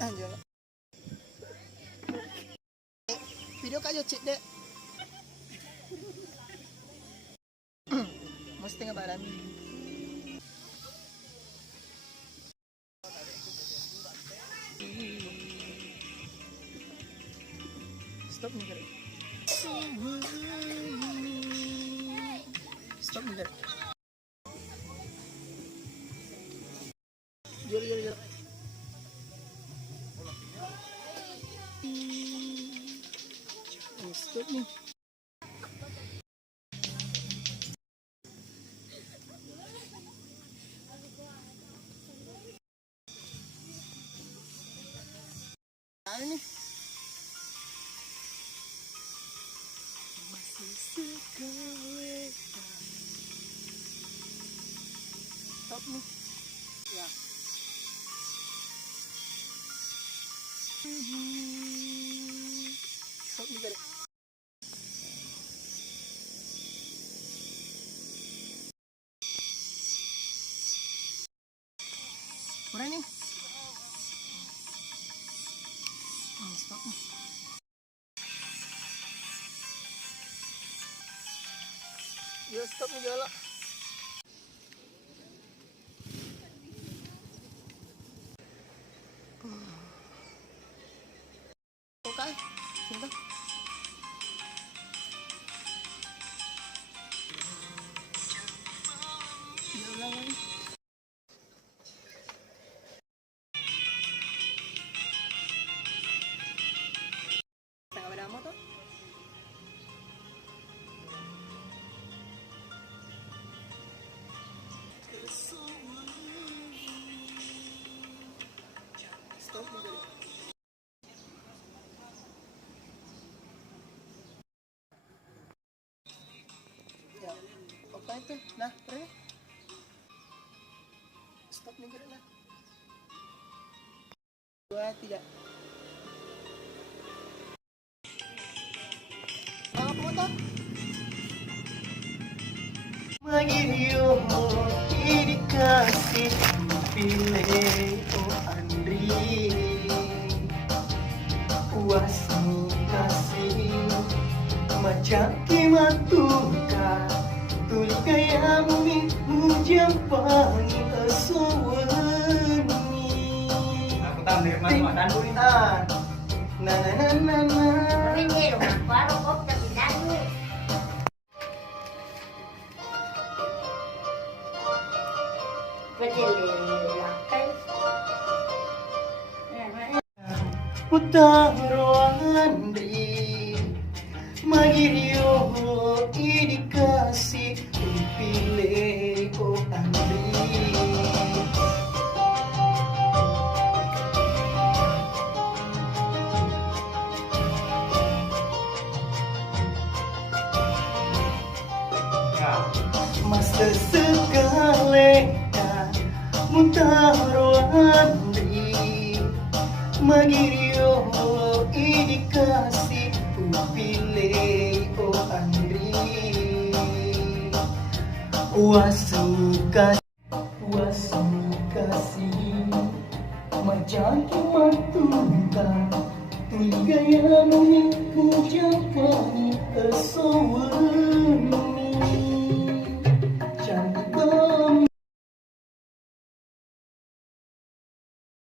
Anjir. Video kayo cik dek. Mesti ngabaran. Stop nih kali. Stop nih kali. Jor. Stop nih. Ini masih sekali. Stop nih. Ya. Stop nih kali. Kurang nih. Stop nih. Yo stop nih jala. Oke, sudah. Ulang lagi. Stop nih kali. Ya, apa itu? Nah, pergi. Stop nih kali lah. 2, 3. Apa motor? Magirio dikasih pilih Andri wasmi kasih macam kimatuka tuli kaya bumi mujampangi asawani aku tak menerima dan burita na Primero, paro opta milagro. Utaro Andri Magirio dikasih pilih Andri Masa sekali Mutaro Andri Magirio dikasih pilih Andri wasmi kasih macam kimatuka tuli gaya nuni mujapani asawani